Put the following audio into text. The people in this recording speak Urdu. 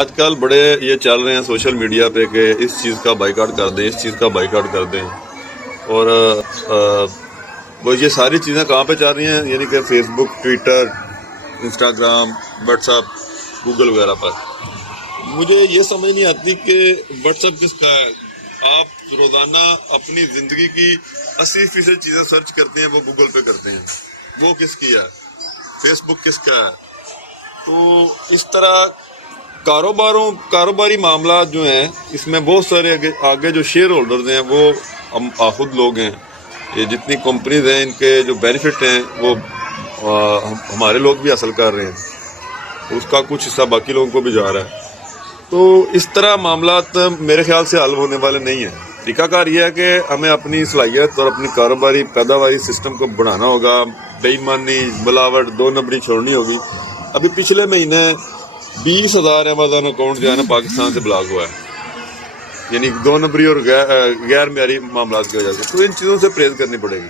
آج کل بڑے یہ چل رہے ہیں سوشل میڈیا پہ کہ اس چیز کا بائیکاٹ کر دیں، اس چیز کا بائیکاٹ کر دیں، اور وہ یہ ساری چیزیں کہاں پہ چل رہی ہیں، یعنی کہ Facebook, Twitter, Instagram, WhatsApp, Google وغیرہ پر۔ مجھے یہ سمجھ نہیں آتی کہ واٹس ایپ کس کا ہے۔ آپ روزانہ اپنی زندگی کی 80% چیزیں سرچ کرتے ہیں، وہ گوگل پہ کرتے ہیں، وہ کس کی ہے؟ فیس بک کس کا ہے؟ تو اس طرح کاروباری معاملات جو ہیں، اس میں بہت سارے آگے جو شیئر ہولڈرز ہیں وہ ہم آخود لوگ ہیں۔ یہ جتنی کمپنیز ہیں، ان کے جو بینیفٹ ہیں وہ ہمارے لوگ بھی حاصل کر رہے ہیں، اس کا کچھ حصہ باقی لوگوں کو بھی جا رہا ہے۔ تو اس طرح معاملات میرے خیال سے حل ہونے والے نہیں ہیں۔ طریقہ کار یہ ہے کہ ہمیں اپنی صلاحیت اور اپنی کاروباری پیداواری سسٹم کو بڑھانا ہوگا، بے ایمانی، ملاوٹ، 2 نمبری چھوڑنی ہوگی۔ ابھی پچھلے مہینے 20,000 امیزون اکاؤنٹ جو ہے نا پاکستان سے بلاک ہوا ہے، یعنی 2 نمبری اور غیر معیاری معاملات کی وجہ سے۔ تو ان چیزوں سے پرہیز کرنی پڑے گی۔